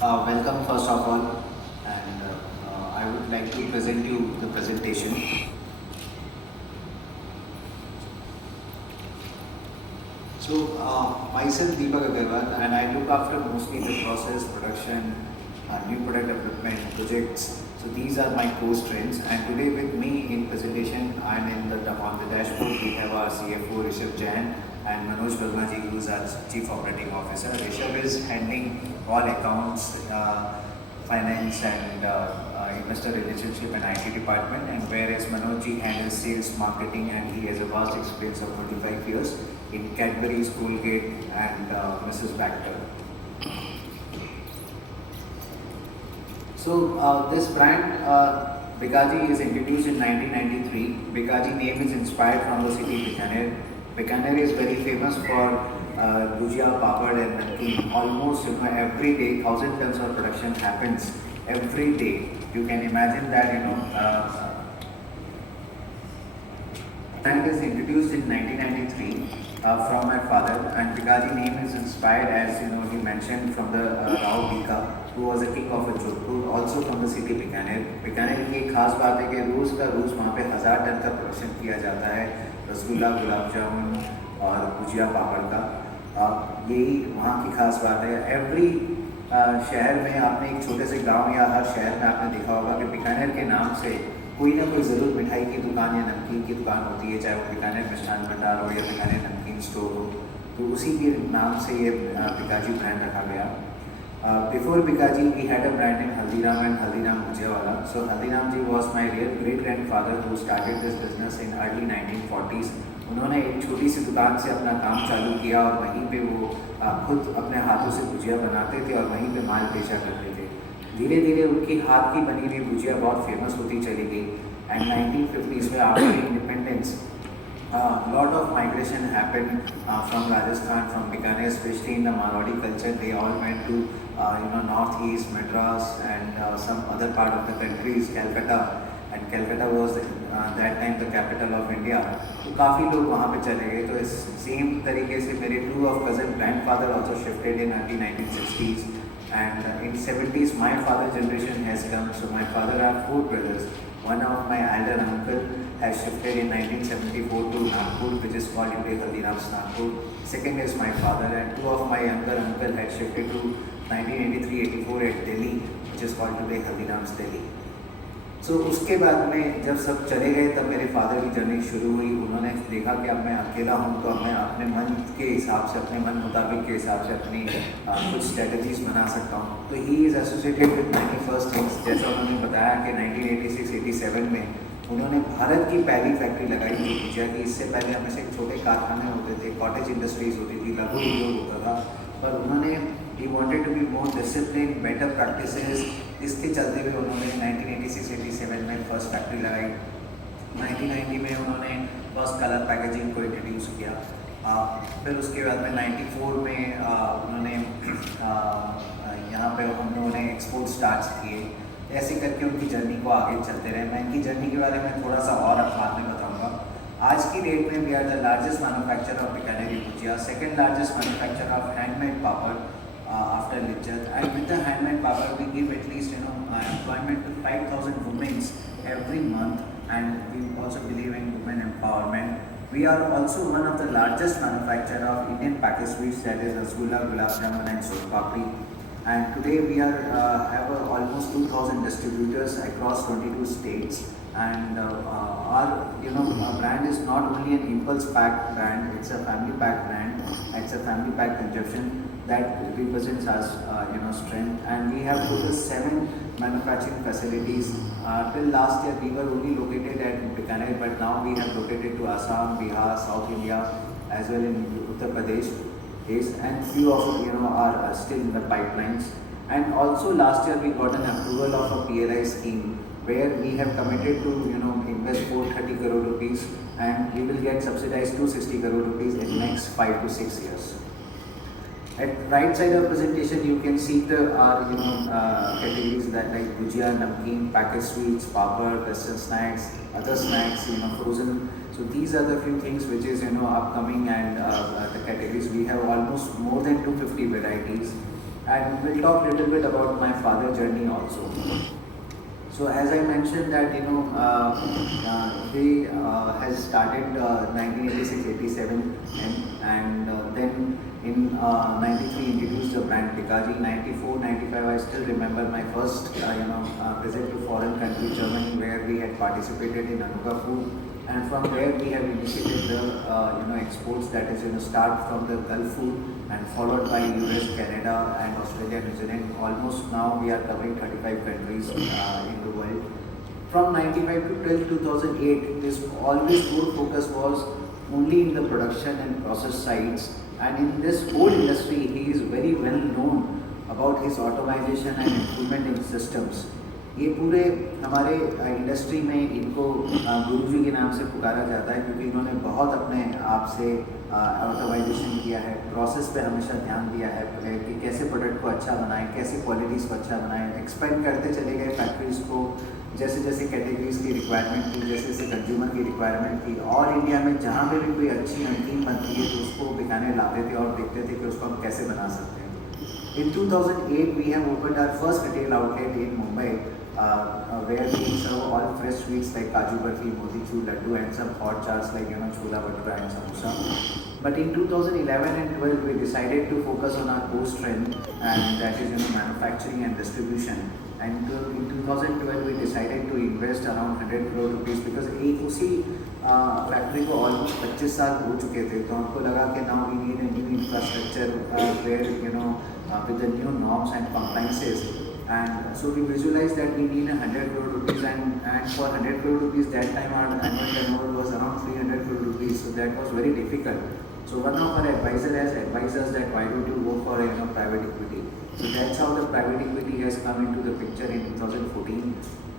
Welcome first of all, and I would like to present you the presentation. Myself Deepak Agarwal, and I look after mostly the process, production, new product development projects. So these are my core strengths. And today with me in presentation, I'm on the dashboard. We have our CFO Rishabh Jain and Manoj Verma ji, who is our Chief Operating Officer. Rishabh is handling all accounts, finance and investor relationship and IT department, and whereas Manoj ji handles sales, marketing, and he has a vast experience of 25 years in Cadbury's, Colgate, and Mrs. Baxter. This brand, Bikaji, is introduced in 1993. Bikaji name is inspired from the city Bikaner. Bikaner is very famous for Gujia, Papad and Namkeen. Almost every day, 1,000 tons of production happens every day. You can imagine that brand is introduced in 1993 from my father, and Bikaji name is inspired, as he mentioned, from the Rao Bika, who was a king of Jodhpur, also from the city Bikaner. Bikaner की एक खास बात है कि रोज़ का रोज़ वहाँ पे 1,000 ton का प्रोडक्शन किया जाता है रसगुल्ला, गुलाब जामुन और गुजिया पापड़ का। यही वहाँ की खास बात है। एवरी शहर में आपने एक छोटे से गांव या हर शहर में आपने देखा होगा कि बीकानेर के नाम से कोई ना कोई ज़रूर मिठाई की दुकान या नमकीन की दुकान होती है, चाहे वो बीकानेर मिष्ठान भंडार हो या बीकानेर नमकीन स्टोर हो। तो उसी के नाम से ये बिकाजी ब्रांड रखा गया। Before Bikaji, we had a brand in Haldiram and Haldiram Gujewala. So Haldiram ji was my real great grandfather who started this business in early 1940s. उन्होंने एक छोटी सी दुकान से अपना काम चालू किया और वहीं पे वो खुद अपने हाथों से भुजिया बनाते थे और वहीं पे माल बेचा करते थे। धीरे धीरे उनकी हाथ की बनी हुई भुजिया बहुत फेमस होती चली गई। एंड 1950s में after independence lot of migration happened from Rajasthan, from Bikaner, especially in the Marwadi culture. They all went to northeast, Madras, and some other part of the countries, Calcutta. And Calcutta was that time the capital of India. तो काफ़ी लोग वहाँ पे चले गए। तो इस same तरीके से मेरे two of cousin grandfather also shifted in early 1960s, and in 70s my father generation has come. So my father have four brothers. One of my elder uncle has shifted in 1974 to Nagpur, which is called today Haldiram's Nagpur. Second is my father, and two of my younger uncle had shifted to 1983-84 at Delhi, which is called today Haldiram's Delhi. So उसके बाद में जब सब चले गए तब मेरे father की जर्नी शुरू हुई। उन्होंने देखा कि अब मैं अकेला हूँ, तो अब मैं अपने मन के हिसाब से, अपने मन मुताबिक के हिसाब से अपनी कुछ स्ट्रेटजीज बना सकता हूँ। तो he is associated with many first things. जैसा उन्होंने बताया कि 1986-87 में उन्होंने भारत की पहली फैक्ट्री लगाई थी भुजिया की। इससे पहले हमें से छोटे कारखाने होते थे, कॉटेज इंडस्ट्रीज होती थी, लघु उद्योग होता था, पर उन्होंने ही wanted to be more discipline, better practices. इसके चलते हुए उन्होंने 1986-87 में फर्स्ट फैक्ट्री लगाई। 1990 में उन्होंने फर्स्ट कलर पैकेजिंग को इंट्रोड्यूस किया। फिर उसके बाद में 94 में उन्होंने यहाँ पे हम लोगों ने एक्सपोर्ट स्टार्ट किए। ऐसे करके उनकी जर्नी को आगे चलते रहे। मैं इनकी जर्नी के बारे में थोड़ा सा और बाद में बताऊँगा। आज की डेट में we are the largest manufacturer of Bikaneri bhujia, second largest manufacturer of handmade papad after Lichat. And with the handmade papad, we give at least employment to 5,000 women every month, and we also believe in women empowerment. We are also one of the largest manufacturer of Indian packaged sweets, that is rasgulla, gulab jamun, and son papdi. And today we are have almost 2,000 distributors across 22 states. And our brand is not only an impulse packed brand; it's a family packed brand. It's a family packed consumption that represents us, strength. And we have total 7 manufacturing facilities. Till last year, we were only located at Bikaner, but now we have located to Assam, Bihar, South India, as well in Uttar Pradesh. And few of are still in the pipelines. And also last year we got an approval of a PLI scheme where we have committed to invest 430 crore rupees, and we will get subsidized 260 crore rupees in next 5 to 6 years. At right side of presentation, you can see the categories that like bhujia, namkeen, packaged sweets, papad, western snacks, other snacks, frozen. So these are the few things which is upcoming, and the categories we have almost more than 250 varieties. and we'll talk a little bit about my father journey also. So as I mentioned that they has started 1986-87 and then in 93 introduced the brand Pikaji. 94-95 I still remember my first visit to foreign country Germany, where we had participated in Anuga Food, and from there we have initiated the exports, that is start from the Gulf food and followed by US, Canada and Australia, New Zealand. Almost now we are covering 35 countries in the world. From 95 to till 2008, this always core focus was only in the production and process sides, and in this whole industry he is very well known about his automation and improvement in systems. ये पूरे हमारे industry में इनको गुरुजी के नाम से पुकारा जाता है, क्योंकि इन्होंने बहुत अपने आप से ऑटोमाइजेशन किया है, प्रोसेस पे हमेशा ध्यान दिया है कि कैसे प्रोडक्ट को अच्छा बनाएं, कैसे क्वालिटीज़ को अच्छा बनाएं, एक्सपेंड करते चले गए फैक्ट्रीज़ को, जैसे जैसे कैटेगरीज की रिक्वायरमेंट थी, जैसे जैसे कंज्यूमर की रिक्वायरमेंट थी, और इंडिया में जहाँ पे भी कोई अच्छी नमकीन बनती है तो उसको बिकाने लाते थे और देखते थे कि उसको हम कैसे बना सकते हैं. In 2008, we have opened our first retail outlet in Mumbai, where we serve all fresh sweets like Kaju Barfi, Motichur, Laddu, and some hot chaats like Chola Bhatura and Samosa. But in 2011 and 12, we decided to focus on our core strength, and that is manufacturing and distribution. And in 2012, we decided to invest around 100 crore rupees, because एक उसी factory को almost 25 साल हो चुके थे, तो हमको लगा कि now we need a new infrastructure where with the new norms and compliances. And so we visualized that we need 100 crore rupees, and for 100 crore rupees that time our annual turnover was around 300 crore rupees, so that was very difficult. So one of our advisor has advised us that why don't you go for private equity. So that's how the private equity has come into the picture in 2014,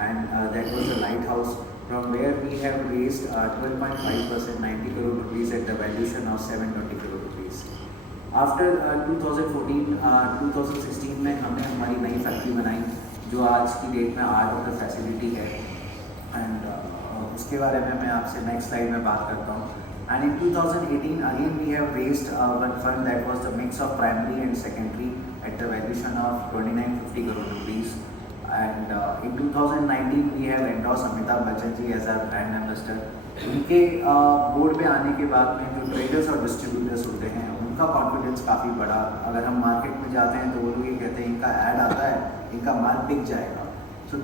and that was the Lighthouse, from where we have raised 12.5%, 90 crore rupees at the valuation of 720 crore rupees. After 2014 2016 में हमने हमारी नई factory बनाई, जो आज की date में art of the facility है, एंड उसके बारे में मैं आपसे नेक्स्ट स्लाइड में बात करता हूँ. And in 2018 again we have raised one fund that was the mix of primary and secondary at the valuation of 2950 crore rupees. And in 2019 we have endorsed Amitabh Bachchan ji as our brand ambassador. उनके board पे आने के बाद में जो traders और distributors होते हैं उनका कॉन्फिडेंस काफ़ी बढ़ा. अगर हम मार्केट में जाते हैं तो वो लोग ये कहते हैं इनका ऐड आता है, इनका माल बिक जाएगा. So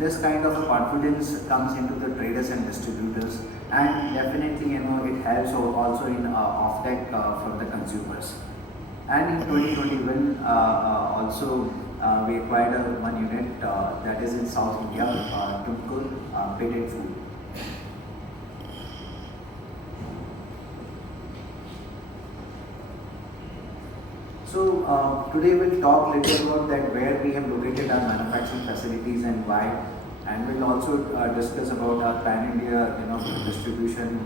this kind of a confidence comes into the traders and distributors, and definitely it helps also in offtake from the consumers. And in 2021 also we acquired one unit that is in South India, Tumkur Pated Food. So today we'll talk a little about that, where we have located our manufacturing facilities and why, and we'll also discuss about our pan-India distribution,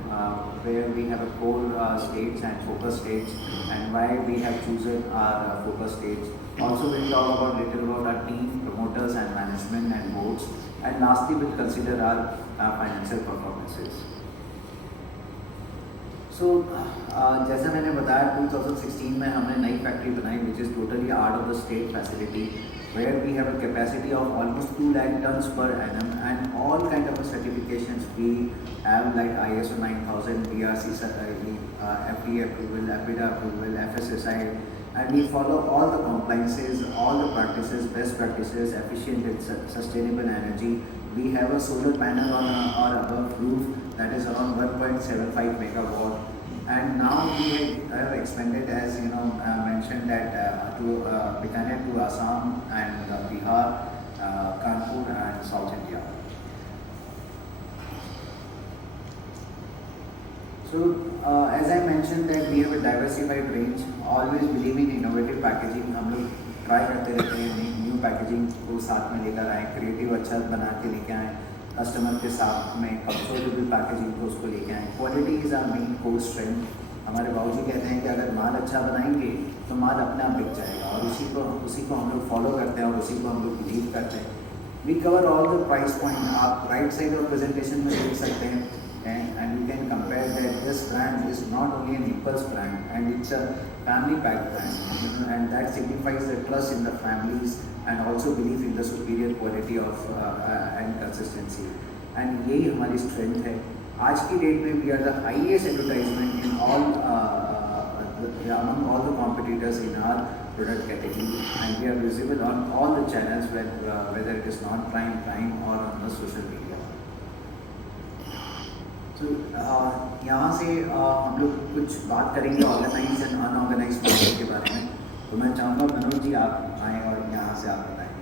where we have a core states and focus states, and why we have chosen our focus states. Also we'll talk about little about our team, promoters and management and boards, and lastly we'll consider our financial performances. So जैसा मैंने बताया 2016 में हमने नई factory बनाई, which is totally out of the state facility, where we have a capacity of almost 2 lakh tons per annum, and all kind of certifications we have, like ISO 9000, DRC, FDA approval, APIDA approval, FSSAI, and we follow all the compliances, all the practices, best practices, efficient and sustainable energy. We have a solar panel on our above roof that is around 1.75 megawatt, and now we have expanded, as mentioned, that to Bikaner, to Assam and Bihar, Kanpur and South India. So as I mentioned that we have a diversified range, always believing in innovative packaging. हम लोग try करते रहते हैं new packaging को साथ में लेकर आए, क्रिएटिव अच्छा बना के लेके आए, कस्टमर के साथ में कंफर्टेबल पैकेजिंग को उसको लेके आए. Quality is our main core strength. हमारे बाबूजी कहते हैं कि अगर माल अच्छा बनाएंगे तो माल अपने आप बिक जाएगा, और उसी को हम लोग फॉलो करते हैं और उसी को हम लोग बिलीव करते हैं. We cover all the price point. आप राइट साइड ऑफ प्रेजेंटेशन में देख सकते हैं Okay? And we can compare that this brand is not only an impulse brand, and it's a family packed brand, and that signifies the trust in the families and also belief in the superior quality of and consistency. And यही हमारी strength है. आज की date में we are the highest advertisement in all among all the competitors in our product category, and we are visible on all the channels whether it is non-prime or on the social media. तो यहाँ से हम लोग कुछ बात करेंगे organise and unorganised market के बारे में. तो मैं चाहूँगा मनोज जी आप आएँ और यहाँ से आप बताएं.